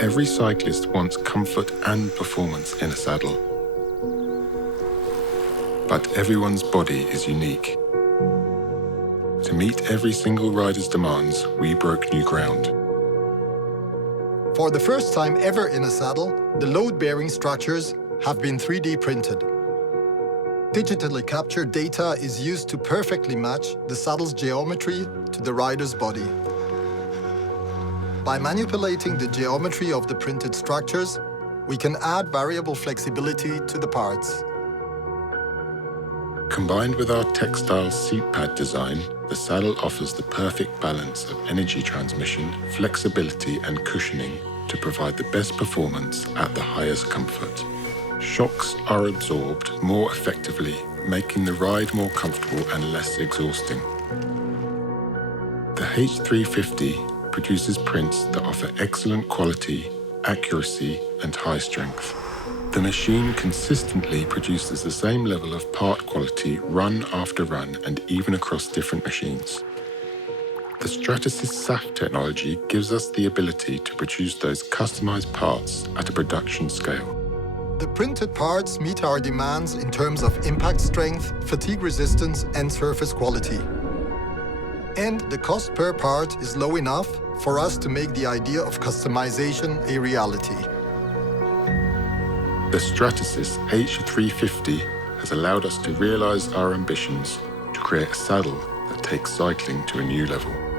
Every cyclist wants comfort and performance in a saddle. But everyone's body is unique. To meet every single rider's demands, we broke new ground. For the first time ever in a saddle, the load-bearing structures have been 3D printed. Digitally captured data is used to perfectly match the saddle's geometry to the rider's body. By manipulating the geometry of the printed structures, we can add variable flexibility to the parts. Combined with our textile seat pad design, the saddle offers the perfect balance of energy transmission, flexibility, and cushioning to provide the best performance at the highest comfort. Shocks are absorbed more effectively, making the ride more comfortable and less exhausting. The H350 produces prints that offer excellent quality, accuracy, and high strength. The machine consistently produces the same level of part quality run after run and even across different machines. The Stratasys SAF technology gives us the ability to produce those customized parts at a production scale. The printed parts meet our demands in terms of impact strength, fatigue resistance, and surface quality. And the cost per part is low enough for us to make the idea of customization a reality. The Stratasys H350 has allowed us to realize our ambitions to create a saddle that takes cycling to a new level.